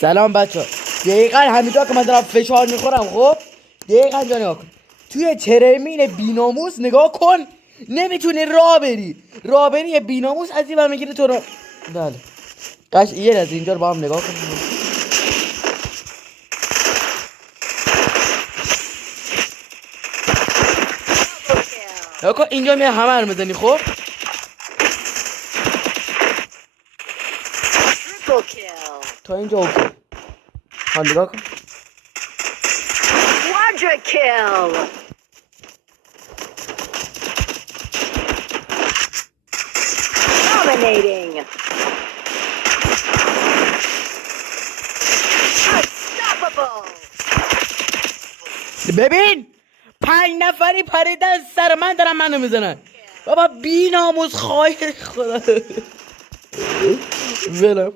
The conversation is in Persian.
سلام بچه ها. دقیقا همینجا که من دارم فشار میخورم، خب دقیقا اینجا نگاه کن. توی ترمین بیناموس نگاه کن، نمیتونی راه بری بیناموس از این میگیره تو رو. بله یه از اینجا رو با هم نگاه کن. نگاه کن اینجا می همه رو میزنی. خب تا اینجا اوکی. حالا نگاه کن. Quadra kill! Dominating! Unstoppable! ببین 5 نفری پریدن سر من، دارن منو میزنن. بابا بی ناموس خواهی خدا. ولم